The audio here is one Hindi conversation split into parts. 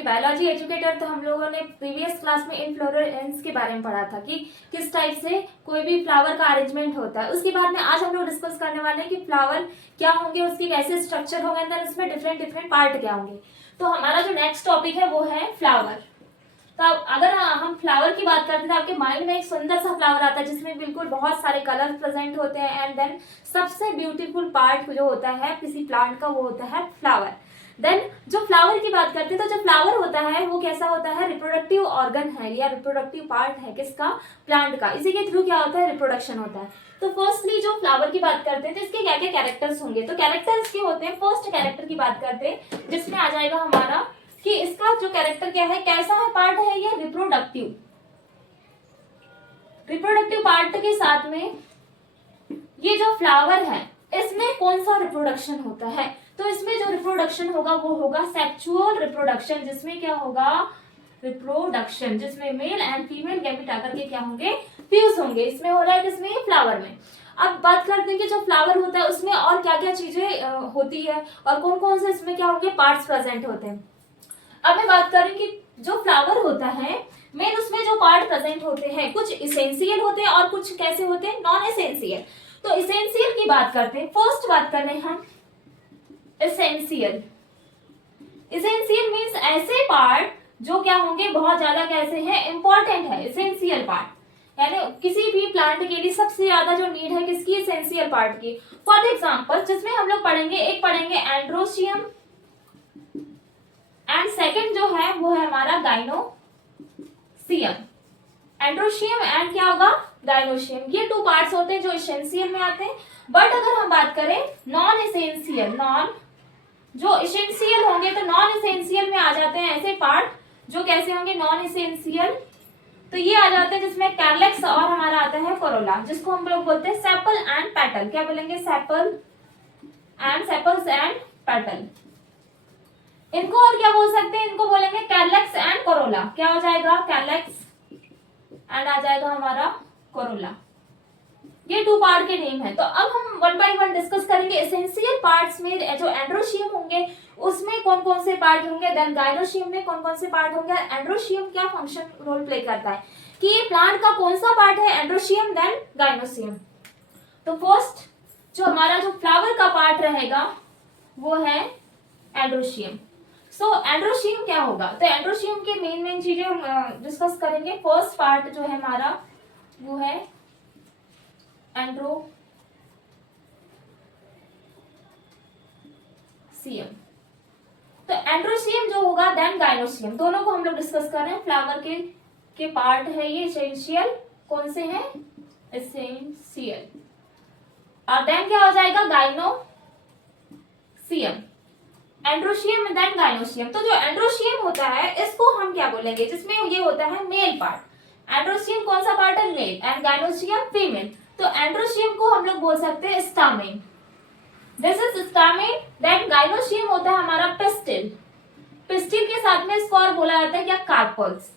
की बायोलॉजी एजुकेटर, तो हम लोगों ने प्रीवियस क्लास में इनफ्लोरेसेंस के बारे में पढ़ा था कि किस टाइप से कोई भी फ्लावर का अरेंजमेंट होता है। उसके बाद में आज हम लोग डिस्कस करने वाले हैं कि फ्लावर क्या होंगे, उसके कैसे स्ट्रक्चर होंगे, अंदर उसमें डिफरेंट डिफरेंट पार्ट क्या होंगे। तो हमारा जो नेक्स्ट टॉपिक है वो है फ्लावर। तो अगर हम फ्लावर की बात करते हैं तो आपके माइंड में एक सुंदर सा फ्लावर आता है जिसमें बिल्कुल बहुत सारे कलर प्रेजेंट होते हैं, एंड देन सबसे ब्यूटीफुल पार्ट जो होता है किसी प्लांट का वो होता है फ्लावर। देन जो फ्लावर की बात करते हैं तो जो फ्लावर होता है वो कैसा होता है, रिप्रोडक्टिव ऑर्गन है या रिप्रोडक्टिव पार्ट है किसका, प्लांट का। इसी के थ्रू क्या होता है, रिप्रोडक्शन होता है। तो फर्स्टली जो फ्लावर की बात करते हैं तो इसके क्या क्या कैरेक्टर्स होंगे, तो कैरेक्टर्स के होते हैं। फर्स्ट कैरेक्टर की बात करते हैं जिसमें आ जाएगा हमारा कि इसका जो कैरेक्टर क्या है, कैसा है पार्ट है ये, रिप्रोडक्टिव। रिप्रोडक्टिव पार्ट के साथ में ये जो फ्लावर है इसमें कौन सा रिप्रोडक्शन होता है, तो इसमें जो रिप्रोडक्शन होगा वो होगा सेक्सुअल रिप्रोडक्शन, जिसमें क्या होगा, रिप्रोडक्शन, जिसमें मेल एंड फीमेल गैमेट आकर के क्या होंगे, फ्यूज होंगे। इसमें हो रहा है किसमें, फ्लावर में। अब बात करते हैं कि जो फ्लावर होता है उसमें और क्या क्या चीजें होती है और कौन कौन से इसमें क्या होंगे, पार्ट्स प्रेजेंट होते हैं। अब मैं बात करें कि जो फ्लावर होता है मेन उसमें जो पार्ट प्रेजेंट होते हैं कुछ इसेंशियल होते हैं और कुछ कैसे होते हैं, नॉन एसेंशियल। तो इसेंशियल की बात करते हैं, फर्स्ट बात कर रहे हैं हम एसेंशियल। इसेंशियल मींस ऐसे पार्ट जो क्या होंगे, बहुत ज्यादा कैसे हैं, इंपॉर्टेंट है। इसेंशियल पार्ट यानी किसी भी प्लांट के लिए सबसे ज्यादा जो नीड है किसकी, इसेंशियल पार्ट की। फॉर एग्जांपल जिसमें हम लोग पढ़ेंगे, एक पढ़ेंगे एंड्रोशियम एंड सेकंड जो है वो है हमारा गाइनोसियम। एंड्रोशियम एंड क्या होगा, गाइनोशियम। ये टू पार्ट्स होते हैं जो इसेंशियल में आते हैं। बट अगर हम बात करें नॉन इसेंशियल, जो इसेंशियल होंगे तो नॉन इसेंशियल में आ जाते हैं ऐसे पार्ट जो कैसे होंगे, नॉन इसेंशियल। तो ये आ जाते हैं जिसमें कैलेक्स और हमारा आता है कोरोला, जिसको हम लोग बोलते हैं सेपल एंड पेटल। क्या बोलेंगे, सेपल्स एंड पेटल। इनको और क्या बोल सकते हैं, इनको बोलेंगे कैलेक्स एंड कोरोला। क्या हो जाएगा, कैलेक्स एंड आ जाएगा हमारा कोरोला। ये टू पार्ट के नेम है। तो अब हम वन बाय वन डिस्कस करेंगे। एसेंशियल पार्ट्स में जो एंड्रोशियम होंगे उसमें कौन कौन से पार्ट होंगे, देन गाइनोशियम में कौन कौन से पार्ट होंगे, एंड्रोशियम क्या फंक्शन रोल प्ले करता है, कि ये प्लांट का कौन सा पार्ट है, एंड्रोशियम देन गाइनोशियम। तो फर्स्ट जो हमारा जो फ्लावर का पार्ट रहेगा वो है एंड्रोशियम। सो एंड्रोशियम क्या होगा, तो एंड्रोशियम के मेन चीजें हम डिस्कस करेंगे। फर्स्ट पार्ट जो है हमारा वो है एंड्रोसियम। तो एंड्रोसियम जो होगा देन गाइनोसियम, दोनों को हम लोग डिस्कस कर रहे हैं। फ्लावर के पार्ट है ये इसेंशियल, कौन से हैं, इसेंशियल। और देन क्या हो जाएगा, गाइनोसियम, एंड्रोशियम देन गाइनोसियम। तो जो एंड्रोशियम होता है इसको हम क्या बोलेंगे, जिसमें ये होता है मेल पार्ट। एंड्रोशियम कौन सा पार्ट है, मेल, एंड गाइनोसियम फीमेल। तो एंड्रोशियम को हम लोग बोल सकते हैं stamen, this is stamen. Then gynoecium होता है हमारा पिस्टिल। पिस्टिल के साथ में इसको और बोला जाता है क्या, कार्पल्स।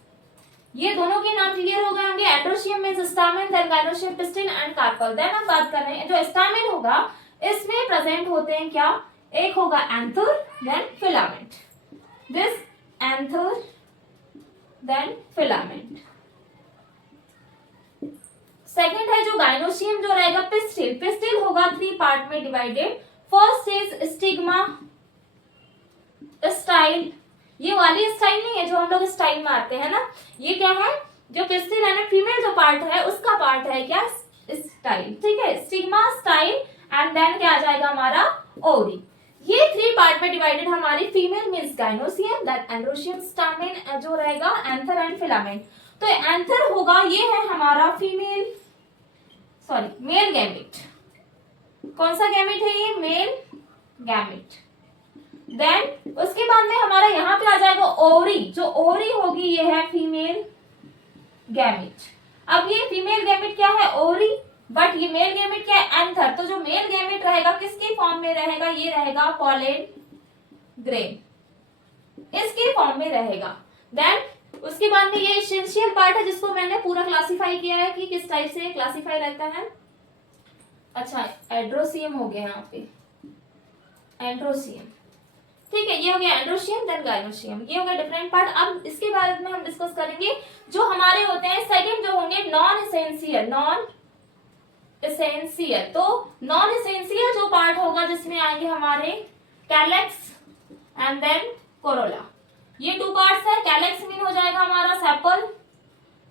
ये दोनों के नाम क्लियर हो गए होंगे। Androecium means stamen, then gynoecium pistil and carpel. Then हम बात कर रहे हैं जो स्टामेन होगा इसमें प्रेजेंट होते हैं क्या, एक होगा anther then filament, this anther then filament. Second है जो गाइनोसियम जो रहेगा पिस्टिल। पिस्टिल होगा थ्री पार्ट में divided. First is stigma style. ये वाली स्टाइल नहीं है जो हम लोग स्टाइल मारते हैं ना, ये क्या है, जो पिस्टिल है ना, फीमेल जो पार्ट है उसका पार्ट है क्या, स्टाइल। ठीक है, स्टिग्मा, स्टाइल एंड देन क्या आ जाएगा हमारा ओरी। ये थ्री पार्ट में डिवाइडेड हमारी female means gynoecium, that androecium, stamen जो रहेगा एंथर एंड फिलामेंट। तो एंथर होगा ये है हमारा फीमेल, सॉरी मेल गैमेट। कौन सा गैमेट है ये, मेल गैमेट। देन उसके बाद में हमारा यहाँ पे आ जाएगा ओरी। जो ओरी होगी ये है फीमेल गैमेट। अब ये फीमेल गैमेट क्या है, ओरी, बट ये मेल गैमेट क्या है, एंथर। तो जो मेल गैमेट रहेगा किसके फॉर्म में रहेगा, ये रहेगा पॉलन ग्रेन, इसके फॉर्म में रहेगा। देन उसके बाद में ये एसेंशियल पार्ट है जिसको मैंने पूरा क्लासिफाई किया है कि किस टाइप से क्लासिफाई रहता है। अच्छा, एंड्रोसियम हो गया यहाँ पे, एंड्रोसियम। ठीक है, ये हो गया एंड्रोशियम देन गाइनोशियम, ये हो गया डिफरेंट पार्ट। अब इसके बारे में हम डिस्कस करेंगे जो हमारे होते हैं सेकंड जो होंगे नॉन एसेंशियल। नॉन एसेंशियल, तो नॉन एसेंशियल जो पार्ट होगा जिसमें आएंगे हमारे कैलेक्स एंड देन कोरोला। ये टू पार्ट्स है। कैलेक्स मीन हो जाएगा हमारा sepal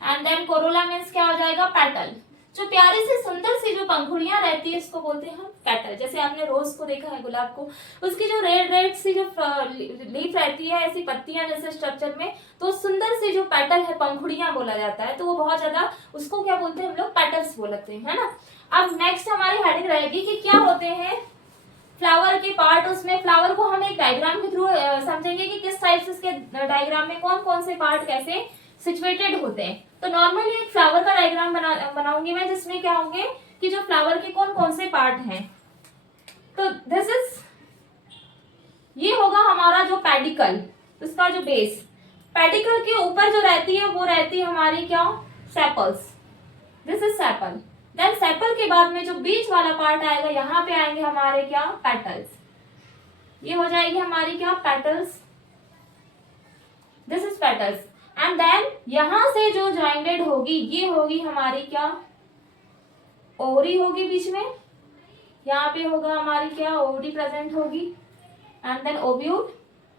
and then corolla means क्या हो जाएगा पेटल। जो प्यारी सी सुंदर सी जो पंखुड़ियां रहती है इसको बोलते हैं हम पेटल। जैसे आपने रोज को देखा है, गुलाब को, उसकी जो रेड रेड सी जो लीफ रहती है, ऐसी पत्तियां जैसे स्ट्रक्चर में, तो सुंदर सी जो पेटल है, पंखुड़ियां बोला जाता है, तो वो बहुत ज्यादा, उसको क्या बोलते हैं हम लोग पेटल्स बोलते हैं, है ना। अब नेक्स्ट हमारी हेडिंग रहेगी कि क्या होते हैं फ्लावर के पार्ट। उसमें फ्लावर को हम एक डायग्राम के थ्रू समझेंगे कि किस टाइप से इसके डायग्राम में कौन कौन से पार्ट कैसे सिचुएटेड होते हैं। तो नॉर्मली एक फ्लावर का डायग्राम बनाऊंगी मैं, जिसमें क्या होंगे कि जो फ्लावर के कौन कौन से पार्ट हैं। तो दिस इज, ये होगा हमारा जो पेडिकल, उसका जो बेस, पेडिकल के ऊपर जो रहती है वो रहती है हमारी क्या, sepals. This is sepal. Then sepal के बाद में जो बीच वाला पार्ट आएगा, यहाँ पे आएंगे हमारे क्या, पेटल्स। ये हो जाएगी हमारी क्या, petals. This is petals. And then यहां से जो ज्वाइंटेड होगी ये होगी हमारी क्या, ओवरी होगी बीच में, यहाँ पे होगा हमारी क्या, ओवरी प्रेजेंट होगी एंड देन ओव्यूल,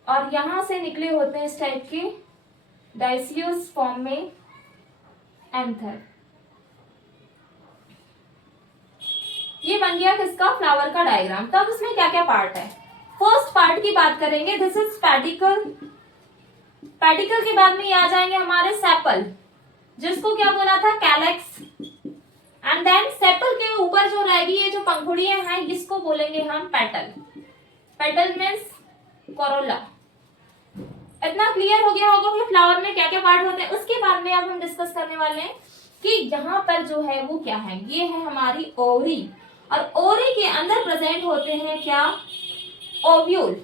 और यहां से निकले होते हैं इस टाइप के डाइसियस फॉर्म में एंथर। ये बन गया किसका, फ्लावर का डायग्राम। तब इसमें क्या क्या पार्ट है। फर्स्ट पार्ट की बात करेंगे, दिस इज पेडिकल। पेडिकल के बाद में ये आ जाएंगे हमारे सेपल, जिसको क्या बोला था, कैलेक्स। एंड देन सेपल के ऊपर जो रहेगी ये जो पंखुड़ियां हैं, इसको बोलेंगे हम पेटल। Petal means Corolla. इतना क्लियर हो गया होगा कि फ्लावर में क्या क्या पार्ट होते हैं। उसके बाद में अब हम डिस्कस करने वाले हैं कि यहाँ पर जो है वो क्या है, ये है हमारी ओवरी, और ओवरी के अंदर प्रेजेंट होते हैं क्या, ovule.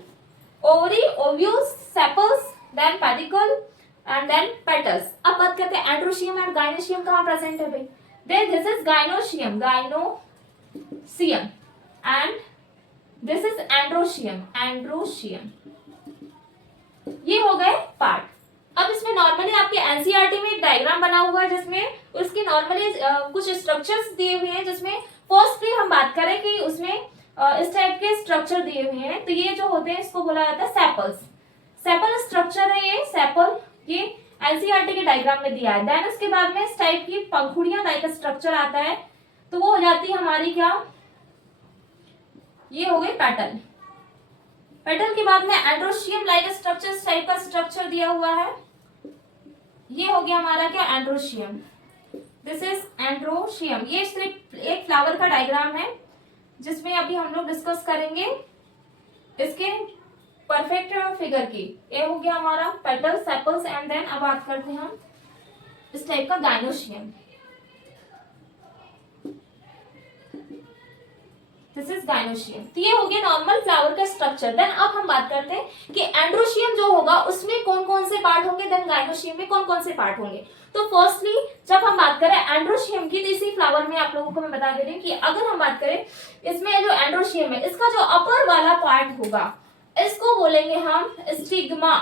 Ovary, ovules, sepals, then pedicel and then petals. अब बात करते हैं एंड्रोशियम एंड गाइनोशियम कहाँ प्रेजेंट है भाई। Then this is gynoecium, gynoecium, and this is androecium, androecium. ये हो गए पार्ट। अब इसमें नॉर्मली आपके एनसीईआरटी में एक डायग्राम बना हुआ है जिसमें उसकी नॉर्मली कुछ स्ट्रक्चर्स दिए हुए हैं, जिसमें फर्स्टली हम बात करें कि उसमें इस टाइप के स्ट्रक्चर दिए हुए हैं। तो ये जो होते हैं इसको बोला जाता है सेपल्स। सेपल स्ट्रक्चर है ये सेपल, ये एनसीईआरटी के डायग्राम में दिया है। देन उसके बाद में इस टाइप की पंखुड़ियां टाइप का स्ट्रक्चर आता है, तो वो हो जाती है हमारी क्या, ये हो गई पेटल। पेटल के बाद में एंड्रोशियम लाइक स्ट्रक्चर टाइप का स्ट्रक्चर दिया हुआ है, ये हो गया हमारा क्या, एंड्रोशियम। This is androecium. ये सिर्फ एक फ्लावर का डायग्राम है जिसमें अभी हम लोग डिस्कस करेंगे इसके परफेक्ट फिगर की। ये हो गया हमारा पेटल, सेपल्स एंड देन अब बात करते हैं हम इस टाइप का गाइनोशियम। This is gynoecium. तो ये हो गया नॉर्मल फ्लावर का स्ट्रक्चर। देन अब हम बात करते हैं कि एंड्रोशियम जो होगा उसमें कौन कौन से पार्ट होंगे, देन गाइनोशियम में कौन कौन से पार्ट होंगे। तो फर्स्टली जब हम बात करें एंड्रोशियम की, तो इसी फ्लावर में आप लोगों को मैं बता दे रही हूँ कि अगर हम बात करें इसमें जो एंड्रोशियम है, इसका जो अपर वाला पार्ट होगा इसको बोलेंगे हम stigma.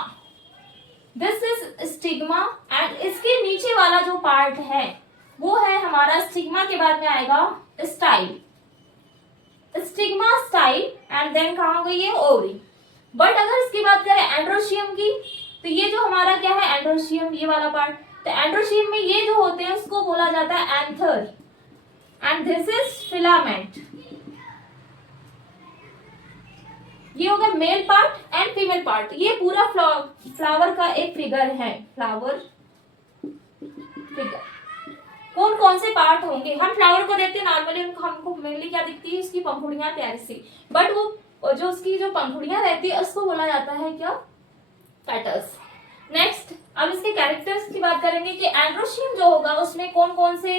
This is stigma. And इसके नीचे वाला जो पार्ट है वो है हमारा, स्टिग्मा के बाद में आएगा style, stigma, style, and then कहाँ हो गई ये, ओवरी। बट अगर इसकी बात करें एंड्रोशियम की, तो ये जो हमारा क्या है, एंड्रोशियम, ये वाला पार्ट, तो एंड्रोशियम में ये जो होते हैं उसको बोला जाता है anther, and this is filament. ये होगा male part and female part. ये पूरा फ्लावर का एक फिगर है, फ्लावर फिगर। कौन कौन से पार्ट होंगे, हम फ्लावर को देखते हैं नॉर्मली, हमको मेनली क्या दिखती है, उसकी पंखुड़ियां प्यारी सी, बट वो जो उसकी जो पंखुड़ियां रहती है उसको बोला जाता है क्या, पेटल्स। नेक्स्ट अब इसके कैरेक्टर्स की बात करेंगे कि एंड्रोशियम जो होगा उसमें कौन कौन से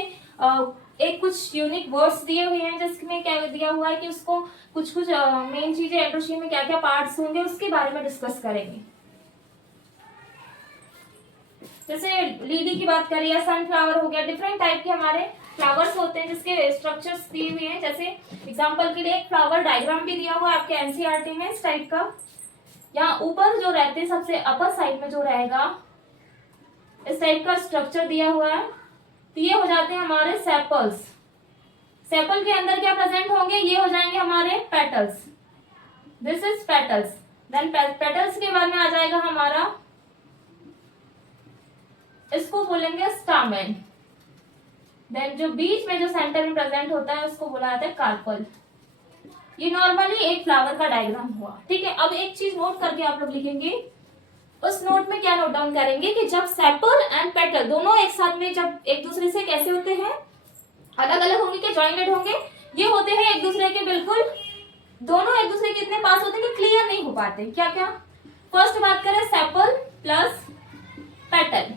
एक कुछ यूनिक वर्ड्स दिए हुए हैं, जिसमें क्या दिया हुआ है कि उसको कुछ कुछ मेन चीजें एंड्रोशियम में क्या क्या पार्ट्स होंगे उसके बारे में डिस्कस करेंगे। जैसे लीली की बात करें या सनफ्लावर हो गया, डिफरेंट टाइप के हमारे फ्लावर्स होते हैं जिसके स्ट्रक्चर्स दिए हुए हैं। जैसे एग्जांपल के लिए एक फ्लावर डायग्राम भी दिया हुआ है आपके एनसीईआरटी में इस टाइप का, यहाँ ऊपर जो रहते हैं सबसे अपर साइड में जो रहेगा इस टाइप का स्ट्रक्चर दिया हुआ है, तो ये हो जाते हैं हमारे सेपल्स। सेपल के अंदर क्या प्रेजेंट होंगे, ये हो जाएंगे हमारे petals, this is petals. Then petals के बाद में आ जाएगा हमारा, इसको बोलेंगे स्टामेन। देन जो बीच में जो सेंटर में प्रेजेंट होता है उसको बोला जाता है कार्पल। ये नॉर्मली एक फ्लावर का डायग्राम हुआ, ठीक है। अब एक चीज नोट करके आप लोग लिखेंगे, उस नोट में क्या नोट डाउन करेंगे कि जब सेपल एंड पेटल दोनों एक साथ में जब एक दूसरे से कैसे होते हैं, अलग अलग होंगे क्या जॉइंटेड होंगे, ये होते हैं एक दूसरे के बिल्कुल, दोनों एक दूसरे के इतने पास होते हैं कि क्लियर नहीं हो पाते। क्या क्या, फर्स्ट बात करें सेपल प्लस पेटल,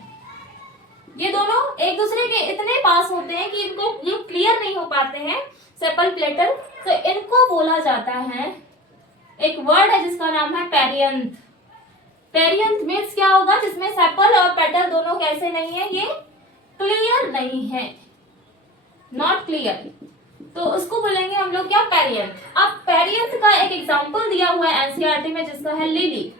ये दोनों एक दूसरे के इतने पास होते हैं कि इनको ये क्लियर नहीं हो पाते हैं सेपल पेटल, तो इनको बोला जाता है, एक वर्ड है जिसका नाम है पेरियंथ। पेरियंथ मीन्स क्या होगा, जिसमें सेपल और पेटल दोनों कैसे नहीं है, ये क्लियर नहीं है, नॉट क्लियर, तो उसको बोलेंगे हम लोग क्या, पेरियंथ। अब पेरियंथ का एक एग्जांपल दिया हुआ है एनसीईआरटी में जिसका है लिली।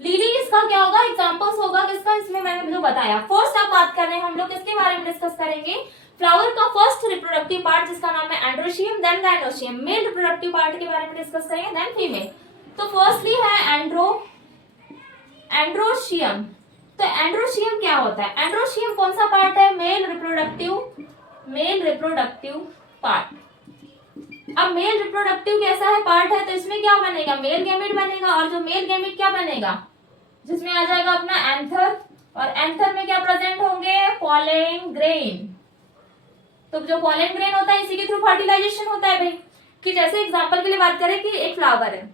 लिली इसका क्या होगा, एग्जांपल्स होगा किसका, इसमें मैंने जो बताया। फर्स्ट आप बात कर रहे हैं हम लोग किसके बारे में डिस्कस करेंगे, फ्लावर का फर्स्ट रिप्रोडक्टिव पार्ट जिसका नाम है androecium, then gynoecium, male reproductive part के बारे में डिस्कस करेंगे, देन फीमेल। तो फर्स्टली है एंड्रोशियम। तो एंड्रोशियम क्या होता है, एंड्रोशियम कौन सा पार्ट है, मेल रिप्रोडक्टिव पार्ट। अब मेल रिप्रोडक्टिव कैसा है पार्ट है, तो इसमें क्या बनेगा, मेल गैमेट बनेगा, और जो मेल गैमेट क्या बनेगा, जिसमें आ जाएगा अपना एंथर, और एंथर में क्या प्रेजेंट होंगे, पॉलन ग्रेन। तो जो पॉलन ग्रेन होता है इसी के थ्रू फर्टिलाइजेशन होता है भाई, कि जैसे एग्जांपल के लिए बात करें कि एक फ्लावर है,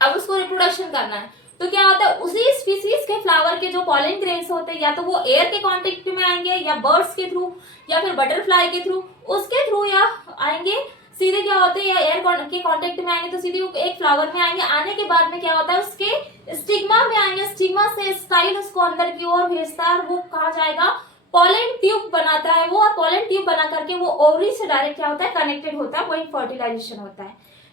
अब उसको रिप्रोडक्शन करना है, तो क्या होता है, उसी स्पीसीज के फ्लावर के जो पॉलन ग्रेन्स होते हैं या तो वो एयर के कांटेक्ट में आएंगे, या बर्ड्स के थ्रू, या फिर बटरफ्लाई के थ्रू, उसके थ्रू या आएंगे सीधे, क्या होते हैं, या एयर के कांटेक्ट में आएंगे तो सीधे एक फ्लावर में आएंगे, आने के बाद में क्या होता है, उसके स्टिग्मा में आएंगे, स्टिग्मा से स्टाइल उसको अंदर की ओर भेजता है, और वो कहा जाएगा पॉलन ट्यूब बनाता है वो, और पॉलन ट्यूब बना करके वो ओवरी से डायरेक्ट क्या होता है, कनेक्टेड होता है, वही फर्टिलाइजेशन होता है,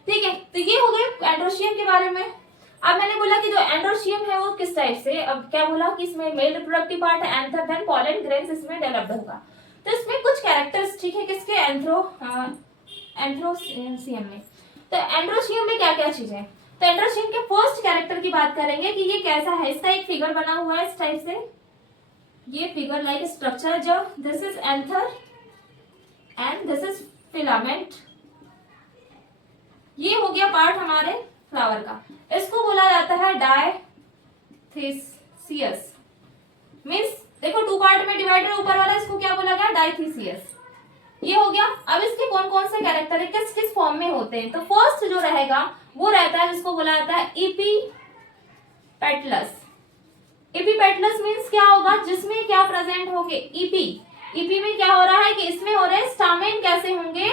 ठीक है। तो ये हो गए एंड्रोशियम के बारे में। अब मैंने बोला कि जो एंड्रोशियम है वो किस टाइप से, अब क्या बोला कि इसमें मेल रिप्रोडक्टिव पार्ट है, एंथर, देन पॉलन ग्रेन्स इसमें डेवलप होगा। तो इसमें कुछ कैरेक्टर्स ठीक है किसके, एंड्रोशियम में। तो एंड्रोशियम में क्या क्या चीजें, तो एंड्रोशियम के फर्स्ट कैरेक्टर की बात करेंगे कि ये कैसा है, इसका एक फिगर बना हुआ है इस टाइप से, ये फिगर लाइक स्ट्रक्चर, जो this is anther and this is filament, ये हो गया पार्ट हमारे फ्लावर का, इसको बोला जाता है डायथीसियस। मीन्स देखो टू पार्ट में डिवाइडेड, ऊपर वाला इसको क्या बोला गया, डायथीसियस, ये हो गया। अब इसके कौन कौन से कैरेक्टर है, किस किस फॉर्म में होते हैं, तो फर्स्ट जो रहेगा वो रहता है जिसको बोला जाता है इपीपेटलस। इपीपेटलस मीन्स क्या होगा, जिसमें क्या प्रेजेंट होंगे, इपी में क्या हो रहा है कि इसमें हो रहे हैं स्टामेन, कैसे होंगे,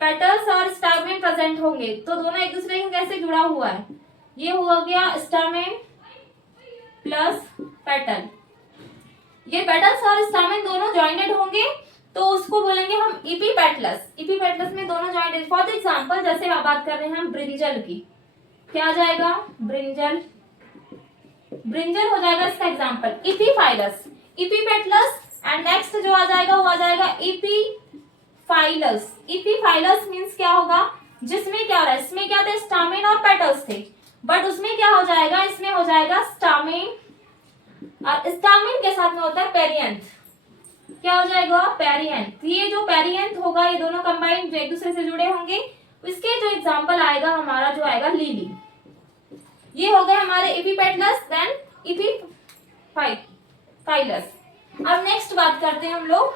पेटल्स और स्टामेन प्रेजेंट होंगे, तो दोनों एक दूसरे के कैसे जुड़ा हुआ है, ये हो गया स्टामेन प्लस पेटल, ये पेटल्स और स्टामेन दोनों जॉइंटेड होंगे, तो उसको बोलेंगे हम इपीपेटलस। इपीपेटलस में दोनों जॉइंटेड। फॉर एग्जांपल जैसे आप बात कर रहे हैं हम ब्रिंजल की, क्या आ जाएगा, ब्रिंजल, ब्रिंजल हो जाएगा इसका एग्जांपल, इपीफाइलस, इपीपेटलस, एंड नेक्स्ट जो आ जाएगा वो आ जाएगा इपीफाइलस। इपीफाइलस मींस क्या होगा, जिसमें क्या हो रहा है, इसमें क्या थे, स्टामेन और पेटल्स थे, बट उसमें क्या हो जाएगा, इसमें हो जाएगा स्टामेन, और स्टामेन के साथ में होता है पेरियंथ, क्या हो जाएगा, पेरियंथ। ये जो पेरियंथ होगा ये दोनों कंबाइंड जो एक दूसरे से जुड़े होंगे, इसके जो एग्जांपल आएगा हमारा जो आएगा लिली। ये हो गए हमारे इपीपेटलस, देन इपीफाइलस। अब नेक्स्ट बात करते हैं हम लोग,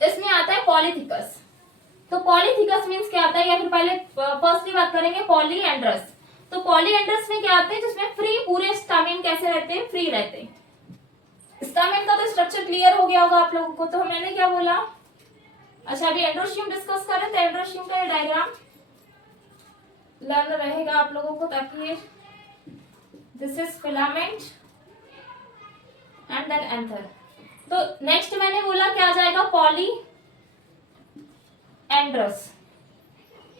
इसमें आता है पॉलीथिकस। तो पॉलीथिकस मींस क्या आता है, या फिर पहले फर्स्टली बात करेंगे पॉलीएंड्रस। तो पॉलीएंड्रस में क्या आते हैं, जिसमें फ्री पूरे स्टामेन कैसे रहते हैं, फ्री रहते हैं। स्टामेन का तो स्ट्रक्चर क्लियर हो गया होगा आप लोगों को, तो मैंने क्या बोला, अच्छा अभी एंड्रोशियम डिस्कस करें, तो एंड्रोशियम का ये डायग्राम लर्न रहेगा आप लोगों को, ताकि ये this is filament and then anther. तो नेक्स्ट मैंने बोला क्या आ जाएगा, पॉलीएंड्रस।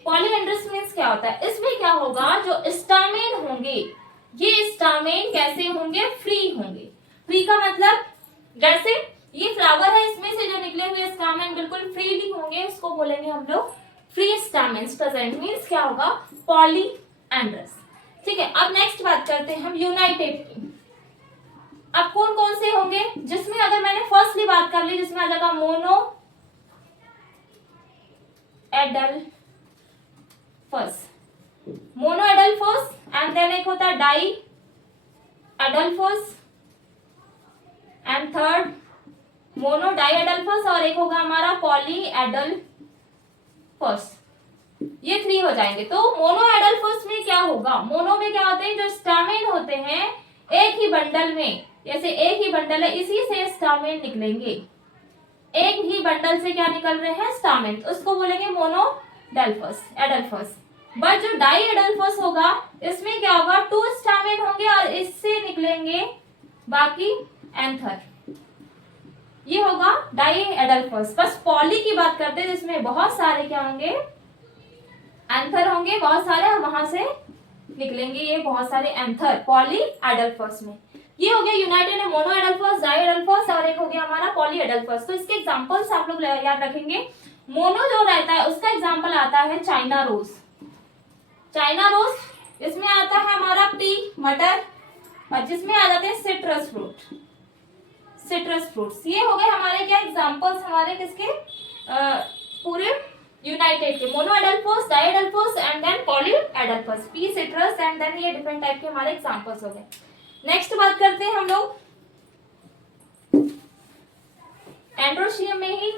पॉलीएंड्रस मींस क्या होता है, इसमें क्या होगा, जो स्टामेन होंगे, ये स्टामेन कैसे होंगे? फ्री होंगे। फ्री का मतलब जैसे ये फ्लावर है, इसमें से जो निकले हुए स्टामेन बिल्कुल फ्रीली होंगे, उसको बोलेंगे हम लोग फ्री स्टामेन्स प्रेजेंट। मीन्स क्या होगा? पॉलीएंड्रस। ठीक है, अब नेक्स्ट बात करते हैं हम यूनाइटेड की। अब कौन कौन से होंगे? जिसमें अगर मैंने फर्स्टली बात कर ली, जिसमें आ जाएगा monoadelphous, monoadelphous, and then एक होता है diadelphous, and third mono diadelphous, और एक होगा हमारा पॉली एडल्फस। ये 3 हो जाएंगे। तो मोनो एडल्फस में क्या होगा? मोनो में क्या होते हैं? जो स्टामेन होते हैं एक ही बंडल में, जैसे एक ही बंडल है, इसी से स्टामेन निकलेंगे। एक ही बंडल से क्या निकल रहे हैं? स्टामेन, उसको बोलेंगे मोनोडेल्फस एडल्फस। बट जो डाई एडल्फस होगा, इसमें क्या होगा? 2 स्टामेन होंगे और इससे निकलेंगे बाकी एंथर। ये होगा डाई एडल्फस। बस पॉली की बात करते हैं जिसमें बहुत सारे क्या होंगे? एंथर होंगे बहुत सारे, और वहां से निकलेंगे ये बहुत सारे एंथर पॉली एडल्फस में। ये हो गया यूनाइटेड है मोनो एडल्फस, डाई एडल्फस, और एक हो गया हमारा पॉली एडल्फस। तो इसके एग्जांपल्स आप लोग याद रखेंगे। मोनो जो रहता है उसका एग्जांपल आता है चाइना रोज। चाइना रोज, इसमें आता है हमारा पी मटर, और जिसमें आ जाते हैं सिट्रस फ्रूट, सिट्रस फ्रूट्स। ये हो गए हमारे क्या एग्जांपल्स हमारे किसके? पूरे यूनाइटेड के, monoadelphous, diadelphous, and then polyadelphous, pea citrus, and then ये डिफरेंट टाइप के हमारे एग्जांपल्स हो गए। नेक्स्ट बात करते हैं हम लोग एंड्रोशियम में ही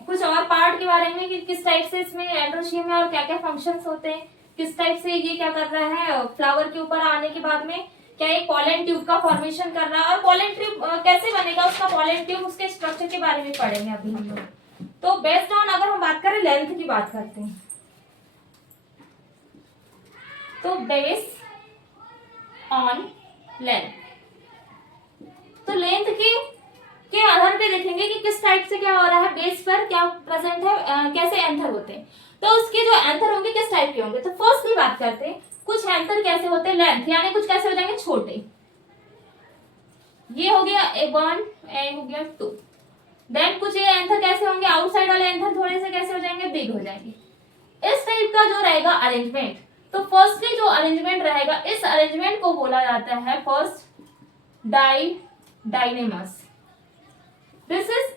कुछ और पार्ट के बारे में कि किस टाइप से इसमें एंड्रोशियम में और क्या क्या फंक्शंस होते हैं, किस टाइप से ये क्या कर रहा है फ्लावर के ऊपर आने के बाद में, क्या एक पॉलन ट्यूब का फॉर्मेशन कर रहा है, और पॉलन ट्यूब कैसे बनेगा उसका पॉलन ट्यूब, उसके स्ट्रक्चर के बारे में पढ़ेंगे अभी हम लोग। तो बेस्ड ऑन अगर हम बात करें लेंथ की बात करते हैं, तो बेस ऑन लेंथ, तो लेंथ के आधार पे देखेंगे कि किस टाइप से क्या हो रहा है, बेस पर क्या प्रेजेंट है, कैसे एंथर होते हैं। तो उसके जो एंथर होंगे किस टाइप के होंगे? तो फर्स्टली बात करते हैं कुछ एंथर कैसे होते हैं, लेंथ यानी कुछ कैसे हो जाएंगे? छोटे। ये हो गया 1, ए हो गया 2। देन कुछ ये एंथर कैसे होंगे? आउटसाइड वाले एंथर थोड़े से कैसे हो जाएंगे? बिग हो जाएंगे। इस टाइप का जो रहेगा अरेंजमेंट, तो फर्स्टली जो अरेंजमेंट रहेगा, इस अरेंजमेंट को बोला जाता है first dynamous. This is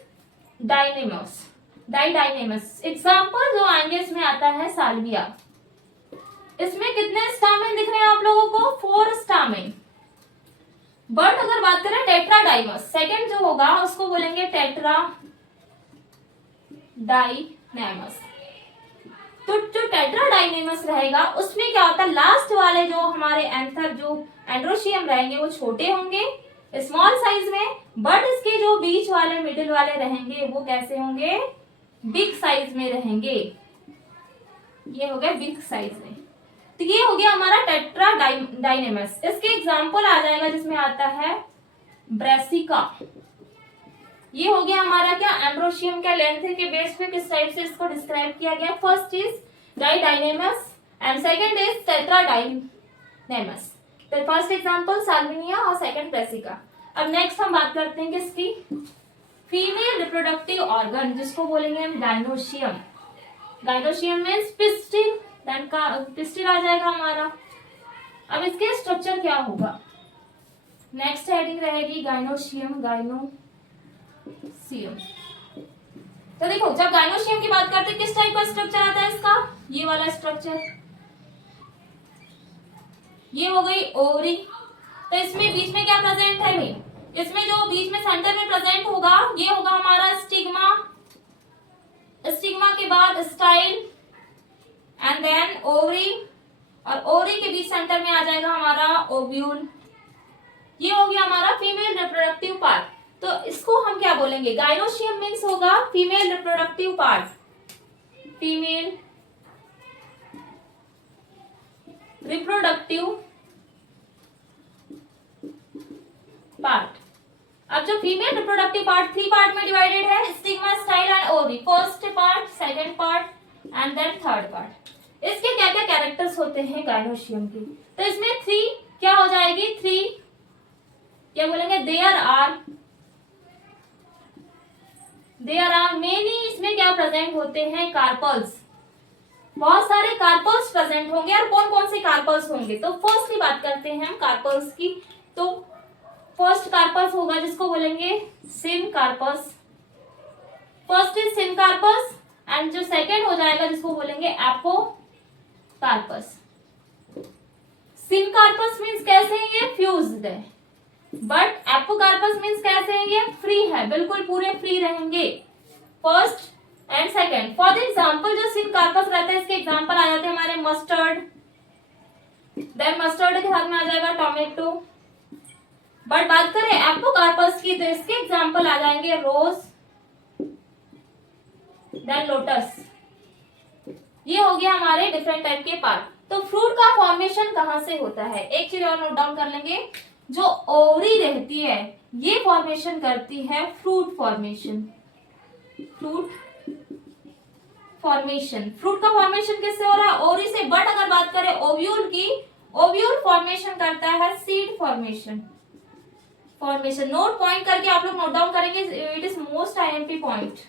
dynamous, dynamous. Example जो आएंगे इसमें आता है साल्विया। इसमें कितने स्टामेन दिख रहे हैं आप लोगों को? 4 स्टामेन। बट अगर बात करें टेट्राडाइमस, सेकंड जो होगा उसको बोलेंगे टेट्राडाइनेमस। तो जो टेट्राडाइनेमस रहेगा उसमें क्या होता है? लास्ट वाले जो हमारे एंथर जो एंड्रोशियम रहेंगे वो छोटे होंगे, स्मॉल साइज में, बट इसके जो बीच वाले मिडिल वाले रहेंगे वो कैसे होंगे? बिग साइज में रहेंगे। ये हो गया बिग साइज में। तो ये हो गया हमारा टेट्राडाइनेमस। इसके एग्जांपल आ जाएगा जिसमें आता है ब्रेसिका। ये हो गया हमारा क्या? एंड्रोशियम का लेंथ के बेस पे किस टाइप से इसको डिस्क्राइब किया गया। First is dynamous and second is tetradynamous. तो फर्स्ट एग्जांपल साल्विनिया और सेकंड ब्रेसिका। अब नेक्स्ट हम बात करते हैं किसकी? फीमेल रिप्रोडक्टिव ऑर्गन, जिसको बोलेंगे हम gynoecium. Gynoecium means pistil, then का पिस्टिल आ जाएगा हमारा। अब इसके स्ट्रक्चर क्या होगा? नेक्स्ट हेडिंग रहेगी गाइनोशियम, गाइनोशियम। तो देखो जब गाइनोशियम की बात करते हैं किस टाइप का स्ट्रक्चर आता है इसका? ये वाला स्ट्रक्चर। ये हो गई ओवरी। तो इसमें बीच में क्या प्रेजेंट है भाई? इसमें जो बीच में सेंटर में प्रेजेंट होगा ये होगा हमारा स्टिग्मा। स्टिग्मा के बाद स्टाइल एंड देन ओवरी, और ओवरी के बीच सेंटर में आ जाएगा हमारा ओव्यूल। ये हो गया हमारा फीमेल रिप्रोडक्टिव पार्ट। तो इसको हम क्या बोलेंगे? गाइनोशियम मीन्स होगा female reproductive part, female reproductive part. अब जो फीमेल रिप्रोडक्टिव पार्ट 3 पार्ट में डिवाइडेड है, stigma, style and ovary. First part, second part and then third part. इसके क्या क्या कैरेक्टर्स होते हैं गाइनोशियम के? तो इसमें 3 क्या हो जाएगी 3, क्या बोलेंगे देयर आर मेनी, इसमें क्या प्रेजेंट होते हैं कार्पल्स, बहुत सारे कार्पल्स प्रेजेंट होंगे। और कौन कौन से कार्पल्स होंगे, तो फर्स्टली बात करते हैं हम कार्पल्स की। तो फर्स्ट कार्पस होगा जिसको बोलेंगे syncarpous, first is syncarpous, and जो सेकेंड हो जाएगा जिसको बोलेंगे apocarpous. Syncarpous means कैसे है, ये फ्यूज्ड है, बट एपोकार्पस मीन्स कैसे है, ये फ्री है, बिल्कुल पूरे फ्री रहेंगे first and second. For the example जो सिन कार्पस रहता है इसके एग्जाम्पल आ जाते हैं हमारे मस्टर्ड, देन मस्टर्ड के साथ में आ जाएगा टोमेटो। बट बात करें एपोकार्पस की तो इसके एग्जाम्पल आ जाएंगे रोज, देन लोटस। ये हो गया हमारे डिफरेंट टाइप के पार्ट। तो फ्रूट का फॉर्मेशन कहां से होता है, एक चीज और नोट डाउन कर लेंगे, जो ओवरी रहती है ये फॉर्मेशन करती है fruit formation. Fruit formation, fruit का फॉर्मेशन किससे हो रहा है, ओवरी से। बट अगर बात करें ओव्यूल की, ओव्यूल फॉर्मेशन करता है सीड फॉर्मेशन। नोट पॉइंट करके आप लोग नोट डाउन करेंगे, it is most IMP point.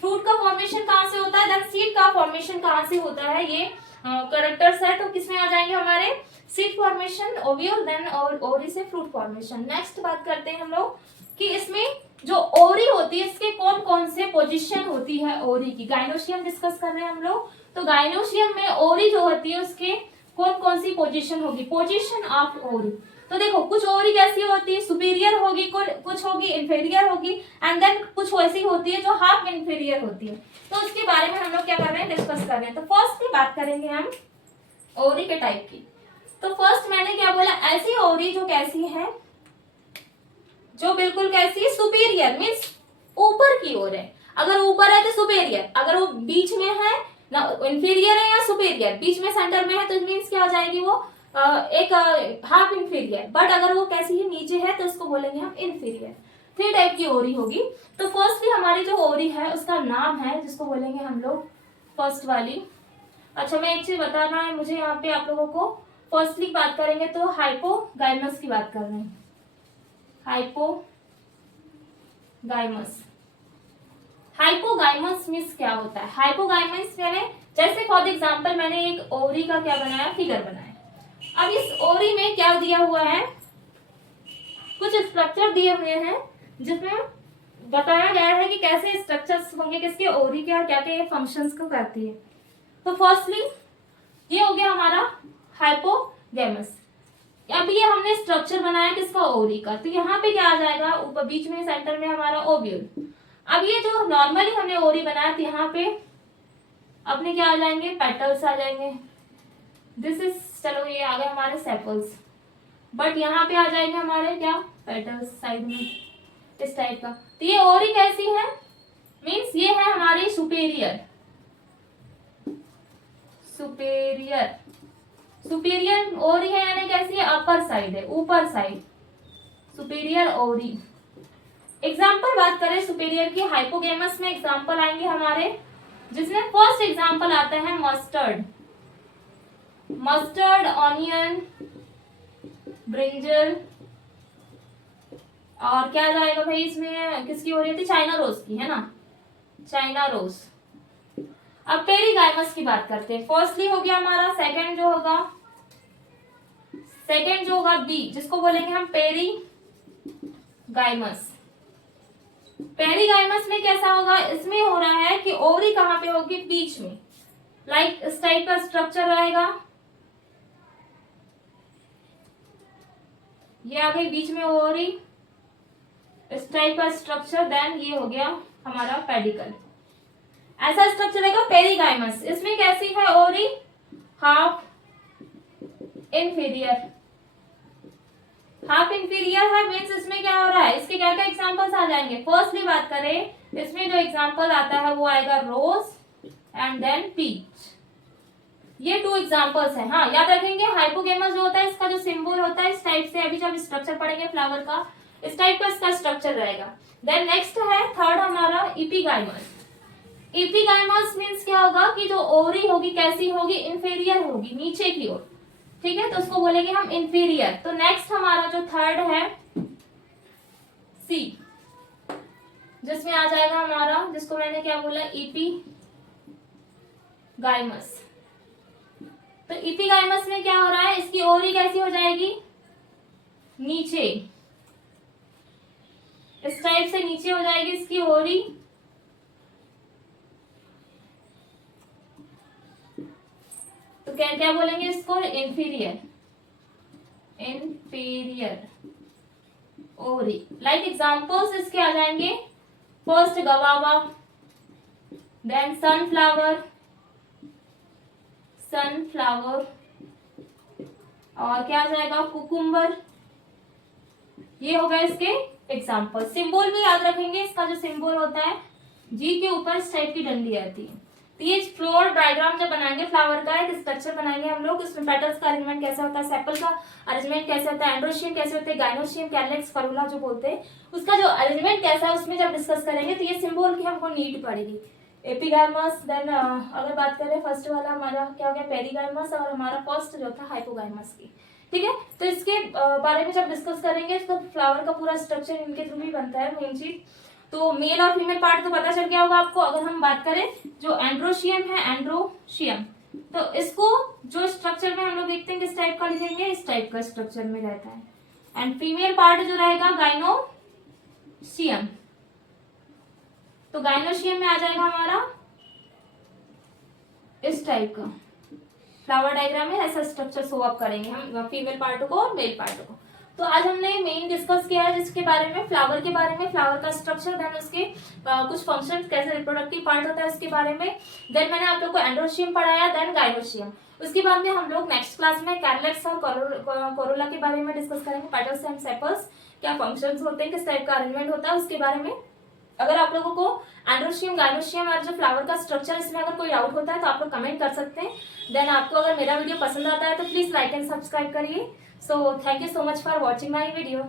Fruit का फॉर्मेशन कहां से होता है, देन सीड का फॉर्मेशन कहां से होता है, ये करेक्टर्स है तो किसमें आ जाएंगे हमारे seed formation, ovule, then ovary से फ्रूट फॉर्मेशन। नेक्स्ट बात करते हैं हम लोग कि इसमें जो ओवरी होती है इसके कौन कौन से पोजीशन होती है ओवरी की। गाइनोशियम डिस्कस कर रहे हैं हम लोग, तो गाइनोशियम में ओवरी जो होती है उसके कौन कौन सी पोजीशन होगी, पोजीशन ऑफ ओवरी। तो देखो कुछ ओवरी कैसी होती है, सुपीरियर होगी, कुछ होगी इंफीरियर होगी, एंड देन कुछ ऐसी होती है जो हाफ इंफीरियर होती है। तो उसके बारे में हम लोग क्या कर रहे हैं, डिस्कस कर रहे हैं। तो फर्स्ट की बात करेंगे हम ओवरी के टाइप की। तो फर्स्ट मैंने क्या बोला, ऐसी ओवरी जो कैसी है, जो बिल्कुल कैसी है, सुपीरियर मीन्स ऊपर की ओर है। अगर ऊपर है तो सुपीरियर, अगर वो बीच में है ना, इंफीरियर है या सुपीरियर, बीच में सेंटर में है तो मीन्स क्या हो जाएगी वो एक हाफ इंफीरियर। बट अगर वो कैसी है, नीचे है तो उसको बोलेंगे हम इंफीरियर। 3 टाइप की ओवरी होगी। तो फर्स्टली हमारी जो ओवरी है उसका नाम है जिसको बोलेंगे हम लोग फर्स्ट वाली। अच्छा मैं एक चीज बताना है मुझे यहाँ पे आप लोगों को, फर्स्टली बात करेंगे तो हाइपोगाइमस की बात कर रहे हैं। हाइपोगाइमस मीन्स क्या होता है, हाइपोगाइमस यानी जैसे फॉर एग्जांपल मैंने एक ओवरी का क्या बनाया, फिगर बनाया। अब इस ओवरी में क्या दिया हुआ है, कुछ स्ट्रक्चर दिए हुए हैं जिसमें बताया गया है कि कैसे स्ट्रक्चर्स होंगे किसके, ओवरी के, और क्या क्या ये फंक्शंस को करती है। तो फर्स्टली ये हो गया हमारा हाइपोगैमस। अब ये हमने स्ट्रक्चर बनाया किसका, ओवरी का। तो यहाँ पे क्या आ जाएगा, ऊपर बीच में सेंटर में हमारा ओव्यूल। अब ये जो नॉर्मली हमने ओवरी बनाया तो यहाँ पे अपने क्या आ जाएंगे, पेटल्स आ जाएंगे। दिस इज, चलो ये आ गए हमारे सेपल्स, बट यहाँ पे आ जाएंगे हमारे क्या, पेटल्स साइड में इस टाइप का। तो ये ओवरी कैसी है, मीन्स ये है हमारी सुपेरियर ओवरी है, यानी कैसी है, अपर साइड है, ऊपर साइड, सुपेरियर ओवरी। एग्जाम्पल बात करें सुपेरियर की, हाइपोगैमस में एग्जाम्पल आएंगे हमारे, जिसमें फर्स्ट एग्जाम्पल आता है मस्टर्ड, ऑनियन, ब्रिंजल, और क्या जाएगा भाई इसमें, किसकी हो रही थी, चाइना रोज की, है ना, चाइना रोज। अब पेरीगाइमस की बात करते हैं। फर्स्टली हो गया हमारा, सेकंड जो होगा बी, जिसको बोलेंगे हम पेरीगाइमस। पेरीगाइमस में कैसा होगा, इसमें हो रहा है कि ओवरी कहां पे होगी, बीच में, लाइक इस टाइप का स्ट्रक्चर रहेगा, ये आ गई बीच में ओवरी, इस टाइप का स्ट्रक्चर, देन ये हो गया हमारा पेडिकल। ऐसा स्ट्रक्चर रहेगा पेरीगाइमस। इसमें कैसी है ओवरी, हाफ इंफीरियर है, मीन्स इसमें क्या हो रहा है, इसके क्या क्या एग्जांपल्स आ जाएंगे। फर्स्टली बात करें इसमें जो एग्जांपल आता है वो आएगा रोज एंड देन पीच, ये 2 एग्जांपल्स हैं। हाँ याद रखेंगे, हाइपोगैमस जो होता है इसका जो सिंबल होता है इस टाइप से, अभी जब स्ट्रक्चर पढ़ेंगे फ्लावर का, इस टाइप का इसका स्ट्रक्चर रहेगा। देन नेक्स्ट है थर्ड हमारा एपिगाइमस। एपिगाइमस मीन्स क्या होगा कि जो ओवरी होगी कैसी होगी, इंफीरियर होगी, नीचे की ओर। ठीक है, तो उसको बोलेंगे हम इंफीरियर। तो नेक्स्ट हमारा जो थर्ड है सी, जिसमें आ जाएगा हमारा, जिसको मैंने क्या बोला, एपिगाइमस। तो एपिगाइमस में क्या हो रहा है, इसकी ओरी कैसी हो जाएगी, नीचे, इस टाइप से नीचे हो जाएगी इसकी ओरी। तो क्या क्या बोलेंगे इसको, inferior, inferior ovary. Like examples इसके आ जाएंगे, first guava, then sunflower, sunflower, और क्या आ जाएगा, कुकुम्बर। ये हो गया इसके एग्जाम्पल। सिंबल भी याद रखेंगे, इसका जो सिंबल होता है जी के ऊपर इस टाइप की डंडी आती है। तो ये फ्लोर डायग्राम जब बनाएंगे फ्लावर का एक स्ट्रक्चर बनाएंगे हम लोग, इसमें पेटल्स का अरेंजमेंट कैसा होता है, सेपल का अरेंजमेंट कैसे होता है, एंड्रोशियम कैसे होते हैं, गाइनोशियम, कैलेक्स, फरूला जो बोलते हैं, उसका जो अरेंजमेंट कैसा है उसमें जब डिस्कस करेंगे तो ये सिंबल की हमको नीड पड़ेगी। एपिगाइमस, देन अगर बात करें फर्स्ट वाला हमारा क्या हो गया, पेरिगाइमस, और हमारा फर्स्ट जो था हाइपोगाइमस की। ठीक है, तो इसके बारे में जब डिस्कस करेंगे तो फ्लावर का पूरा स्ट्रक्चर इनके थ्रू ही बनता है मेन चीज। तो मेल और फीमेल पार्ट तो पता चल गया होगा आपको। अगर हम बात करें जो एंड्रोशियम है, एंड्रोशियम, तो इसको जो स्ट्रक्चर में हम लोग देखते हैं किस टाइप का लिखेंगे, इस टाइप का स्ट्रक्चर में रहता है। एंड फीमेल पार्ट जो रहेगा गाइनोशियम, तो गाइनोशियम में आ जाएगा हमारा इस टाइप का। फ्लावर डायग्राम में ऐसा स्ट्रक्चर शो अप करेंगे हम फीमेल पार्ट को और मेल पार्ट को। तो आज हमने मेन डिस्कस किया है जिसके बारे में, फ्लावर के बारे में, फ्लावर का स्ट्रक्चर, देन उसके कुछ फंक्शंस, कैसे रिप्रोडक्टिव पार्ट होता है उसके बारे में। देन मैंने आप लोग को एंड्रोशियम पढ़ाया, देन गाइनोशियम। उसके बाद में हम लोग नेक्स्ट क्लास में कैलेक्स और कोरोला के बारे में डिस्कस करेंगे, पेटल्स एंड सेपल्स, क्या फंक्शंस होते हैं, किस टाइप का अरेंजमेंट होता है उसके बारे में। अगर आप लोगों को एंड्रोशियम, गाइनोशियम और जो फ्लावर का स्ट्रक्चर इसमें अगर कोई डाउट होता है तो आप लोग कमेंट कर सकते हैं। देन आपको अगर मेरा वीडियो पसंद आता है तो प्लीज लाइक एंड सब्सक्राइब करिए। So thank you so much for watching my video.